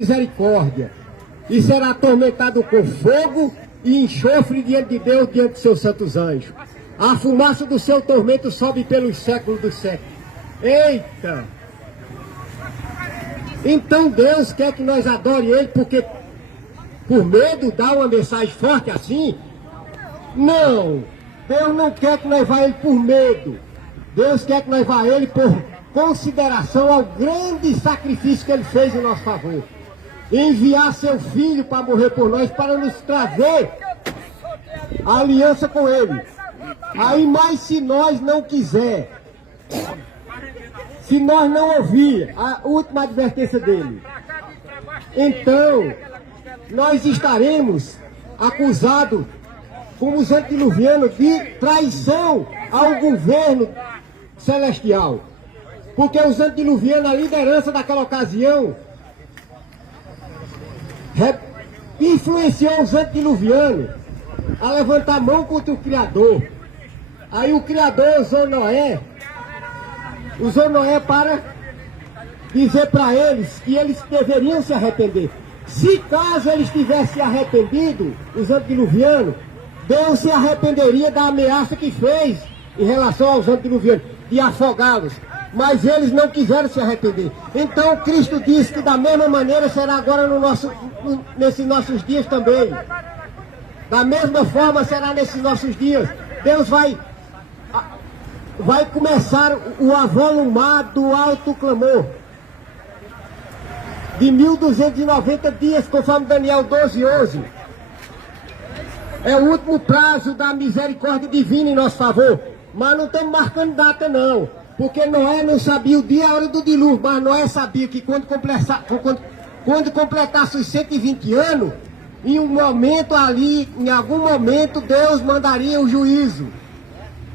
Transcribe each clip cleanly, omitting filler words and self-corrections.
misericórdia, e será atormentado com fogo e enxofre diante de Deus, diante de seus santos anjos. A fumaça do seu tormento sobe pelos séculos dos séculos. Eita! Então Deus quer que nós adore Ele porque por medo dá uma mensagem forte assim? Não! Deus não quer que nós vá a Ele por medo. Deus quer que nós vá a Ele por consideração ao grande sacrifício que Ele fez em nosso favor. Enviar seu Filho para morrer por nós, para nos trazer a aliança com Ele. Aí, mas se nós não quiser, se nós não ouvir a última advertência dele, então nós estaremos acusados, como os antediluvianos, de traição ao governo celestial. Porque os antediluvianos, a liderança daquela ocasião, influenciou os antediluvianos a levantar a mão contra o Criador. Aí o Criador usou Noé para dizer para eles que eles deveriam se arrepender. Se caso eles tivessem se arrependido, os antediluvianos, Deus se arrependeria da ameaça que fez em relação aos antediluvianos, de afogá-los. Mas eles não quiseram se arrepender. Então Cristo disse que da mesma maneira será agora nesses nossos dias também. Da mesma forma será nesses nossos dias. Deus vai começar o avolumado alto clamor de 1290 dias, conforme Daniel 12:11. É o último prazo da misericórdia divina em nosso favor. Mas não estamos marcando data não. Porque Noé não sabia o dia e a hora do dilúvio, mas Noé sabia que quando completasse os 120 anos, em um momento ali, em algum momento, Deus mandaria o juízo.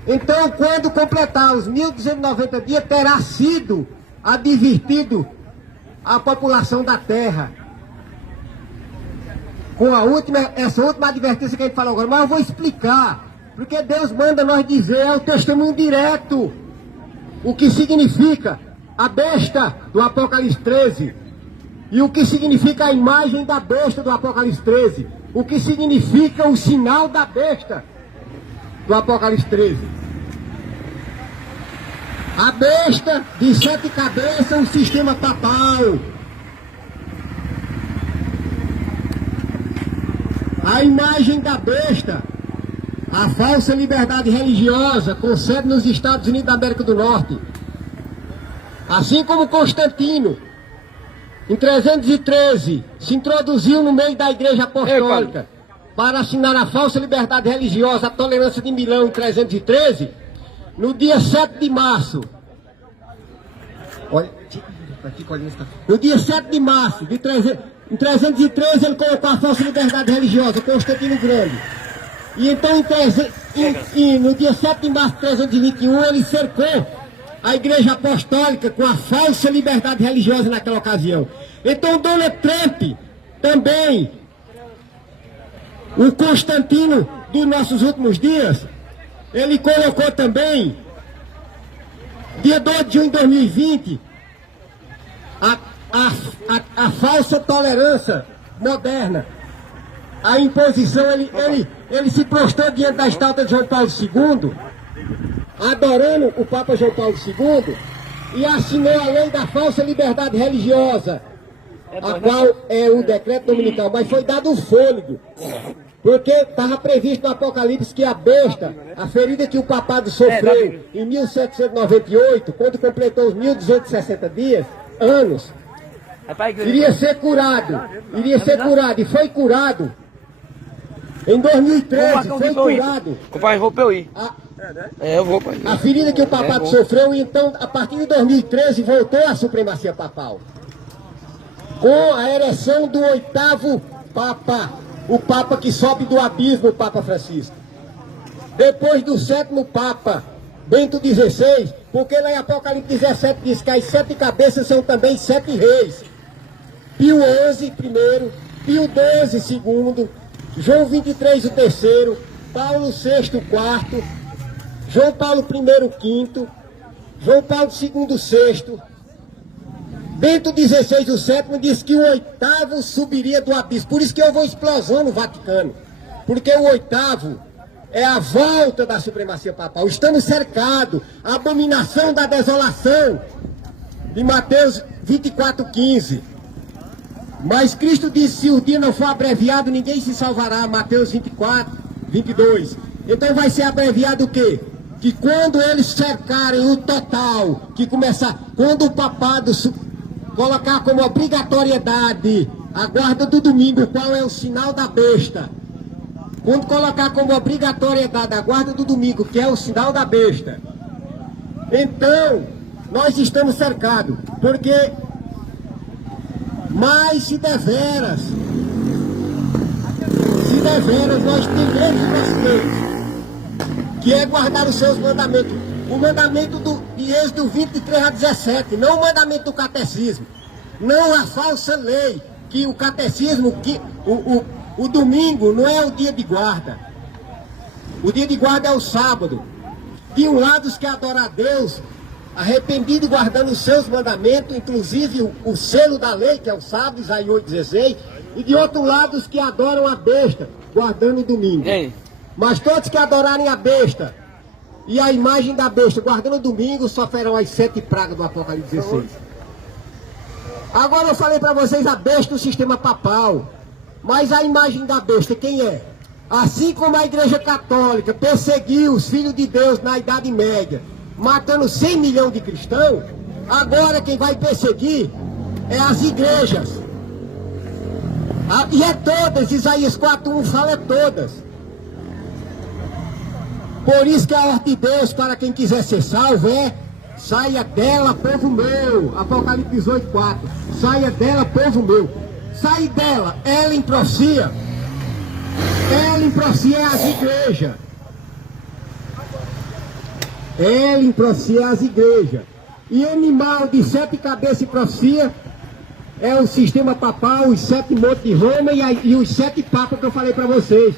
Então, quando completar os 1290 dias, terá sido advertido a população da terra. Com essa última advertência que a gente falou agora. Mas eu vou explicar, porque Deus manda nós dizer, é o testemunho direto. O que significa a besta do Apocalipse 13. E o que significa a imagem da besta do Apocalipse 13. O que significa o sinal da besta do Apocalipse 13. A besta de 7 cabeças, um sistema papal. A imagem da besta, a falsa liberdade religiosa, com sede nos Estados Unidos da América do Norte. Assim como Constantino, em 313, se introduziu no meio da Igreja Apostólica para assinar a falsa liberdade religiosa, a tolerância de Milão, em 313, no dia 7 de março. No dia 7 de março, em 313, ele colocou a falsa liberdade religiosa, Constantino Grande. E então, no dia 7 de março de 321, ele cercou a Igreja Apostólica com a falsa liberdade religiosa naquela ocasião. Então, Donald Trump, também, o Constantino dos nossos últimos dias, ele colocou também, dia 2 de junho de 2020, a falsa tolerância moderna. A imposição, ele se prostrou diante da estátua de João Paulo II, adorando o Papa João Paulo II, e assinou a lei da falsa liberdade religiosa, a qual é o decreto dominical, mas foi dado um fôlego, porque estava previsto no Apocalipse que a besta, a ferida que o papado sofreu em 1798, quando completou os 1260 anos, iria ser curado, e foi curado. Em 2013 foi curado. Compadre, vou pra eu ir. Eu vou pra ir. A ferida que o papado sofreu, e então, a partir de 2013, voltou à supremacia papal. Com a ereção do 8º Papa, o Papa que sobe do abismo, o Papa Francisco. Depois do 7º Papa, Bento XVI, porque lá em Apocalipse 17 diz que as 7 cabeças são também 7 reis. Pio XI, primeiro, Pio XII, segundo, João 23, o terceiro, Paulo VI, o quarto, João Paulo I, o quinto, João Paulo II, o sexto, Bento XVI, o sétimo, disse que o oitavo subiria do abismo. Por isso que houve uma explosão no Vaticano. Porque o oitavo é a volta da supremacia papal. Estamos cercados. A abominação da desolação. De Mateus 24:15. Mas Cristo disse, se o dia não for abreviado, ninguém se salvará. Mateus 24:22. Então vai ser abreviado o quê? Que quando eles cercarem o total, que começar, quando o papado colocar como obrigatoriedade a guarda do domingo, qual é o sinal da besta? Quando colocar como obrigatoriedade a guarda do domingo, que é o sinal da besta, então nós estamos cercados, porque mas se deveras nós temos o nosso Deus, que é guardar os seus mandamentos. O mandamento de Êxodo 23:17, não o mandamento do catecismo, não a falsa lei, que o catecismo, que o domingo não é o dia de guarda. O dia de guarda é o sábado. De um lado os que adoram a Deus, arrependido e guardando os seus mandamentos, inclusive o selo da lei, que é o sábado, Isaías 8:16, e de outro lado os que adoram a besta, guardando o domingo. Mas todos que adorarem a besta e a imagem da besta, guardando o domingo, sofrerão as 7 pragas do Apocalipse 16. Agora eu falei para vocês a besta, o sistema papal. Mas a imagem da besta, quem é? Assim como a Igreja Católica perseguiu os filhos de Deus na Idade Média, matando 100 milhões de cristãos, agora quem vai perseguir é as igrejas. E é todas, Isaías 4:1 fala é todas. Por isso que a ordem de Deus para quem quiser ser salvo é: saia dela, povo meu. Apocalipse 18:4. Saia dela, povo meu. Sai dela, ela em profecia. Ela em profecia é as igrejas. Ela em profecia é as igrejas. E animal de 7 cabeças em profecia é o sistema papal, os 7 montes de Roma e os 7 papas que eu falei para vocês.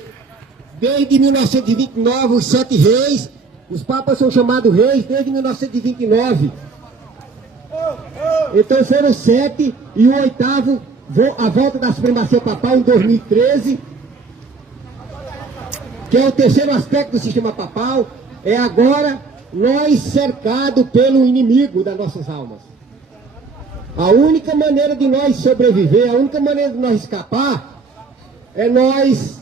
Desde 1929, os 7 reis, os papas são chamados reis desde 1929. Então foram 7 e o 8º, a volta da supremacia papal em 2013, que é o terceiro aspecto do sistema papal, é agora nós cercados pelo inimigo das nossas almas. A única maneira de nós sobreviver, a única maneira de nós escapar, é nós,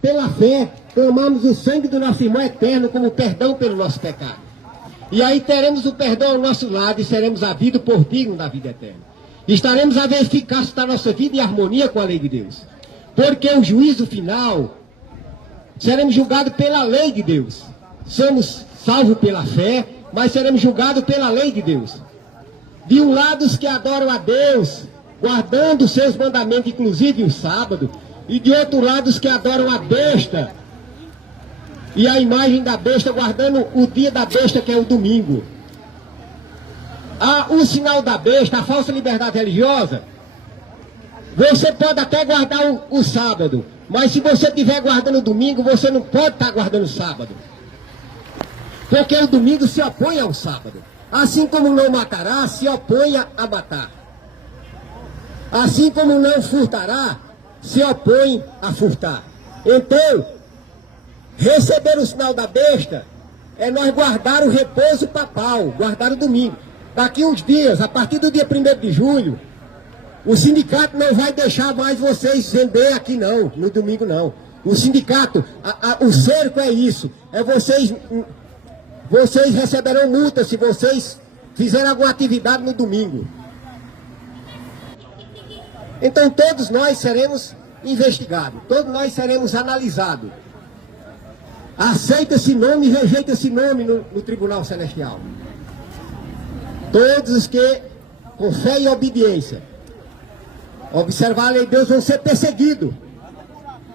pela fé, clamarmos o sangue do nosso irmão eterno como perdão pelo nosso pecado. E aí teremos o perdão ao nosso lado e seremos havidos por digno da vida eterna. Estaremos a ver a eficácia da nossa vida em harmonia com a lei de Deus. Porque o juízo final, seremos julgados pela lei de Deus. Somos salvos pela fé, mas seremos julgados pela lei de Deus. De um lado os que adoram a Deus, guardando os seus mandamentos, inclusive o sábado, e de outro lado os que adoram a besta, e a imagem da besta, guardando o dia da besta, que é o domingo. O sinal da besta, a falsa liberdade religiosa, você pode até guardar o sábado, mas se você estiver guardando o domingo, você não pode estar guardando o sábado. Porque o domingo se opõe ao sábado. Assim como não matará, se opõe a matar. Assim como não furtará, se opõe a furtar. Então, receber o sinal da besta é nós guardar o repouso papal, guardar o domingo. Daqui uns dias, a partir do dia 1º de julho, o sindicato não vai deixar mais vocês vender aqui não, no domingo não. O sindicato, o cerco é isso, é vocês receberão multa se vocês fizerem alguma atividade no domingo. Então todos nós seremos investigados, todos nós seremos analisados. Aceita esse nome e rejeita esse nome no Tribunal Celestial. Todos os que, com fé e obediência, observar a lei de Deus, vão ser perseguidos.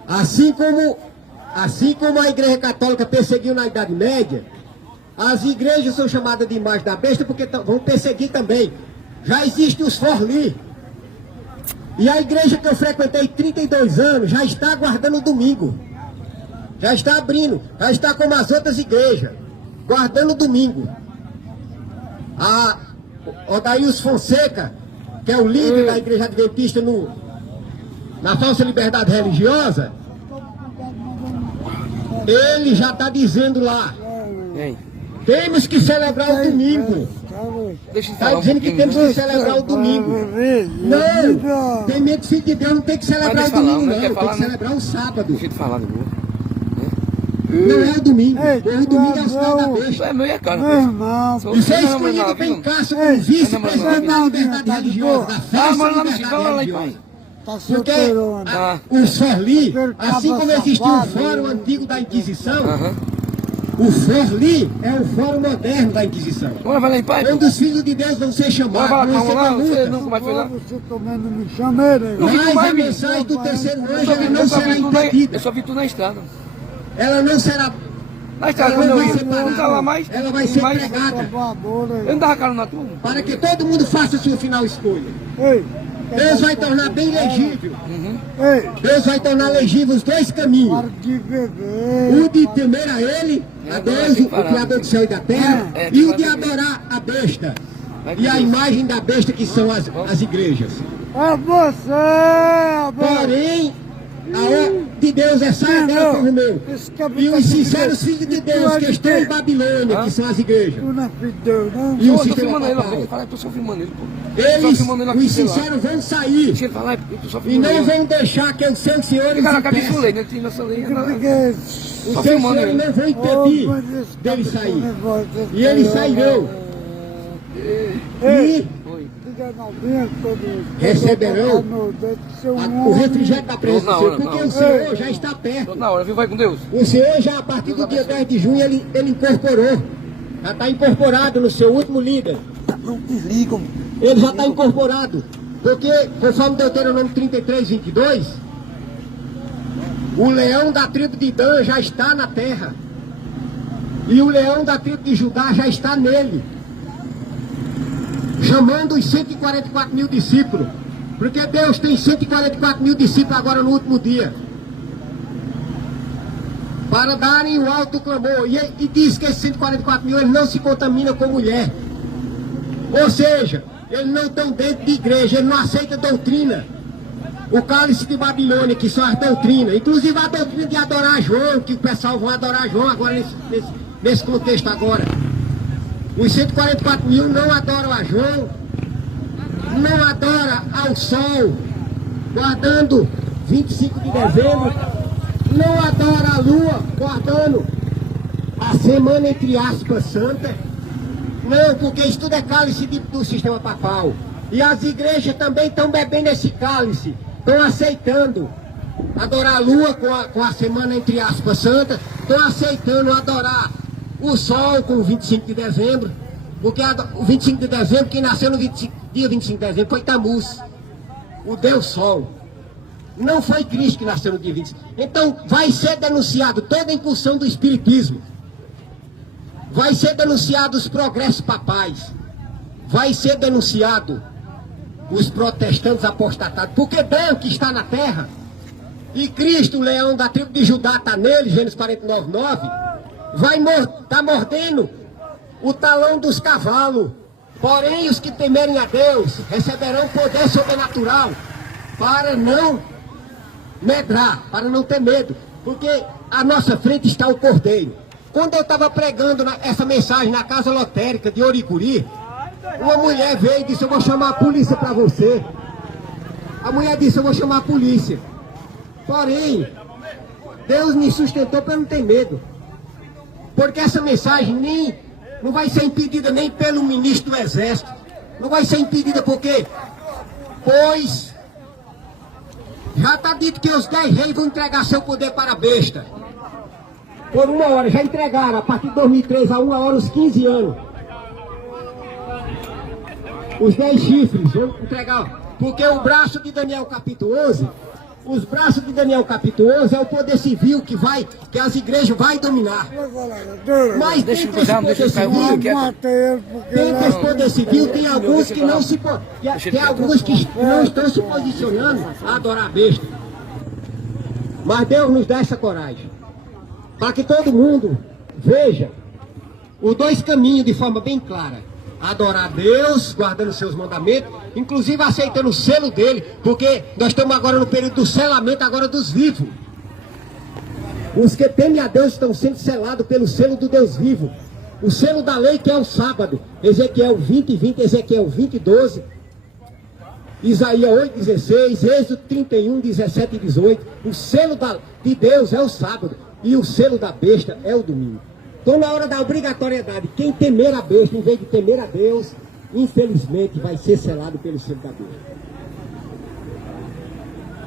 Assim como a Igreja Católica perseguiu na Idade Média, as igrejas são chamadas de imagem da besta porque vão perseguir também. Já existem os forli. E a igreja que eu frequentei 32 anos já está guardando o domingo. Já está abrindo, já está como as outras igrejas, guardando o domingo. A Odaíus Fonseca que é o líder da Igreja Adventista na falsa liberdade religiosa, ele já está dizendo lá, temos que celebrar o domingo. Está dizendo que temos que celebrar o domingo. Não, tem medo de filho de Deus, não tem que celebrar o domingo não, tem que celebrar o sábado. Deixa eu te falar, Não é o domingo, o domingo é o sinal da besta. É meu e é cara. Isso é escolhido para encaixar com o vice-presidente da liberdade religiosa, da festa da liberdade religiosa. Porque o Forli, assim como existiu o fórum antigo da Inquisição, o Forli é o fórum moderno da Inquisição. Onde os filhos de Deus vão ser chamados, vão ser multas. Mas a mensagem do terceiro anjo ela não será impedida. Eu só vi tu na estrada. Ela não será. Na estrada, quando eu ia, não estava lá mais. Ela vai ser pregada. Eu não dava cara na turma. Para que todo mundo faça a sua final escolha. Deus vai tornar bem legível. Deus vai tornar legível os dois caminhos. O de temer a Ele, a Deus, o Criador do céu e da terra, e o de adorar a besta. E a imagem da besta que são as igrejas. Porém, a ordem de Deus é saia dela, povo meu. E os sinceros filhos de Deus que estão em Babilônia, que são as igrejas. E o sistema papal. Eles, os sinceros, vão sair. E não vão deixar que os seus senhores impeçam. Os seus senhores não vão impedir dele sair. E eles sairão. E receberão o refrigério da presença do Senhor, porque o Senhor já está perto. Na hora, vai com Deus. O Senhor já, a partir do dia 10 de junho, ele incorporou. Já está incorporado no seu último líder. Não desligam. Ele já está incorporado. Porque, conforme Deuteronômio 33, 22, o leão da tribo de Dan já está na terra. E o leão da tribo de Judá já está nele. Chamando os 144 mil discípulos. Porque Deus tem 144 mil discípulos agora no último dia. Para darem o alto clamor. E diz que esses 144 mil, eles não se contaminam com mulher. Ou seja, eles não estão dentro de igreja, eles não aceitam doutrina. O cálice de Babilônia, que são as doutrinas. Inclusive a doutrina de adorar João, que o pessoal vai adorar João agora nesse contexto agora. Os 144 mil não adoram a João, não adoram ao sol, guardando 25 de dezembro, não adoram a lua, guardando a semana entre aspas santa. Não, porque isso tudo é cálice do sistema papal. E as igrejas também estão bebendo esse cálice, estão aceitando adorar a lua com a semana entre aspas santa, estão aceitando adorar o sol com o 25 de dezembro, porque o 25 de dezembro, quem nasceu no dia 25 de dezembro foi Tamuz, o Deus Sol. Não foi Cristo que nasceu no dia 25. Então vai ser denunciado toda a incursão do espiritismo. Vai ser denunciado os progressos papais. Vai ser denunciado os protestantes apostatados. Porque Deus que está na terra, e Cristo, o leão da tribo de Judá, está nele, Gênesis 49, 9, vai estar mordendo o talão dos cavalos. Porém, os que temerem a Deus receberão poder sobrenatural para não medrar, para não ter medo. Porque à nossa frente está o Cordeiro. Quando eu estava pregando essa mensagem na casa lotérica de Oricuri, uma mulher veio e disse: eu vou chamar a polícia para você. A mulher disse: eu vou chamar a polícia. Porém, Deus me sustentou para eu não ter medo. Porque essa mensagem não vai ser impedida nem pelo ministro do Exército. Não vai ser impedida porque, pois, já está dito que os 10 reis vão entregar seu poder para a besta. Por 1 hora, já entregaram, a partir de 2003, a 1 hora, os 15 anos. Os 10 chifres vão entregar. Porque o braço de Daniel capítulo 11, os braços de Daniel capítulo 11 é o poder civil que as igrejas vão dominar. Mas dentro desse poder civil tem alguns que não se tem alguns que não estão se posicionando a adorar a besta. Mas Deus nos dá essa coragem. Para que todo mundo veja os dois caminhos de forma bem clara. Adorar a Deus, guardando seus mandamentos, inclusive aceitando o selo dele, porque nós estamos agora no período do selamento agora dos vivos. Os que temem a Deus estão sendo selados pelo selo do Deus vivo. O selo da lei que é o sábado, Ezequiel 20, 20, Ezequiel 20, 12, Isaías 8, 16, Êxodo 31, 17 e 18. O selo de Deus é o sábado e o selo da besta é o domingo. Então na hora da obrigatoriedade, quem temer a besta, em vez de temer a Deus, infelizmente vai ser selado pelo selo da besta.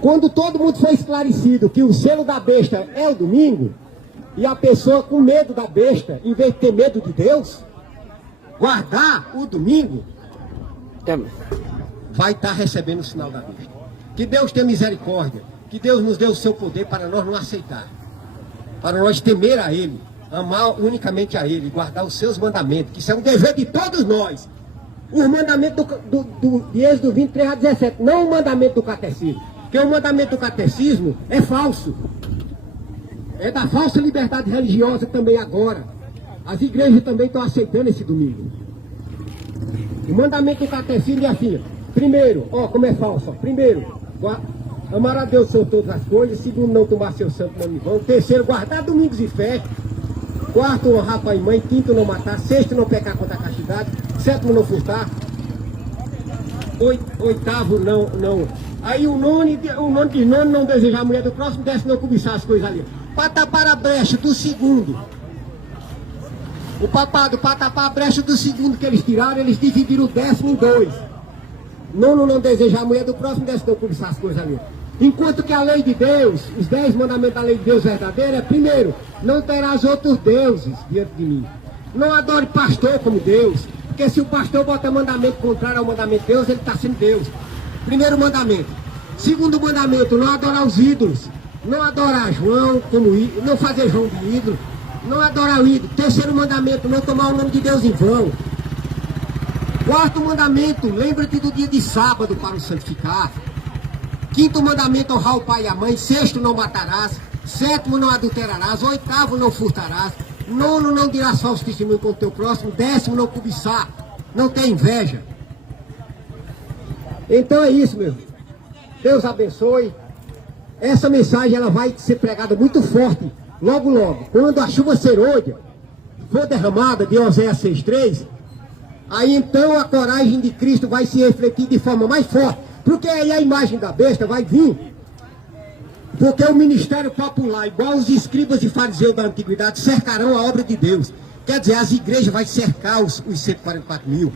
Quando todo mundo foi esclarecido que o selo da besta é o domingo, e a pessoa com medo da besta, em vez de ter medo de Deus, guardar o domingo, vai estar recebendo o sinal da besta. Que Deus tenha misericórdia, que Deus nos dê o seu poder para nós não aceitar, para nós temer a Ele, amar unicamente a Ele, guardar os seus mandamentos, que isso é um dever de todos nós. Os mandamentos de Êxodo 23 a 17, não o mandamento do catecismo, porque o mandamento do catecismo é falso. É da falsa liberdade religiosa também agora. As igrejas também estão aceitando esse domingo. O mandamento do catecismo é assim. Primeiro, ó, como é falso. Ó. Primeiro, amar a Deus sobre todas as coisas. Segundo, não tomar seu santo nome em vão. Terceiro, guardar domingos e festas. Quarto, honrar pai e mãe. Quinto, não matar. Sexto, não pecar contra a castidade. Sétimo, não furtar. Oitavo, não. Aí o nono diz, não desejar a mulher do próximo. Décimo, não cobiçar as coisas ali. Para tapar a brecha do segundo. O papado, para tapar a brecha do segundo que eles tiraram, eles dividiram o décimo em dois. Nono, não desejar a mulher do próximo, décimo, não cobiçar as coisas ali. Enquanto que a lei de Deus, os 10 mandamentos da lei de Deus verdadeira, é primeiro, não terás outros deuses diante de mim. Não adore pastor como Deus, porque se o pastor bota mandamento contrário ao mandamento de Deus, ele está sendo Deus. Primeiro mandamento. Segundo mandamento, não adorar os ídolos. Não adorar João como ídolo, não fazer João de ídolo, não adorar o ídolo. Terceiro mandamento, não tomar o nome de Deus em vão. Quarto mandamento, lembra-te do dia de sábado para o santificar. Quinto mandamento, honrar o pai e a mãe. Sexto, não matarás. Sétimo, não adulterarás. Oitavo, não furtarás. Nono, não dirás falso testemunho com o teu próximo. Décimo, não cobiçar, não ter inveja. Então é isso, meu. Deus abençoe. Essa mensagem ela vai ser pregada muito forte, logo logo. Quando a chuva serôdia for derramada, de Oséias 6,3, aí então a coragem de Cristo vai se refletir de forma mais forte. Porque aí a imagem da besta vai vir. Porque o ministério popular, igual os escribas e fariseus da antiguidade, cercarão a obra de Deus. Quer dizer, as igrejas vão cercar os 144 mil.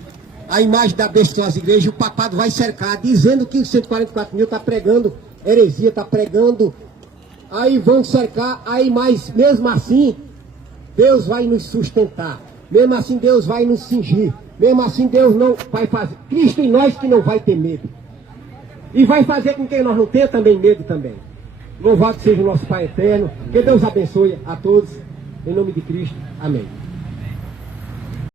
A imagem da besta são as igrejas, o papado vai cercar, dizendo que os 144 mil está pregando heresia, está pregando, aí vão cercar, aí mas mesmo assim, Deus vai nos sustentar, mesmo assim Deus vai nos cingir, mesmo assim Deus não vai fazer, Cristo em nós que não vai ter medo, e vai fazer com que nós não tenhamos também medo também. Louvado seja o nosso Pai eterno, que Deus abençoe a todos, em nome de Cristo, amém.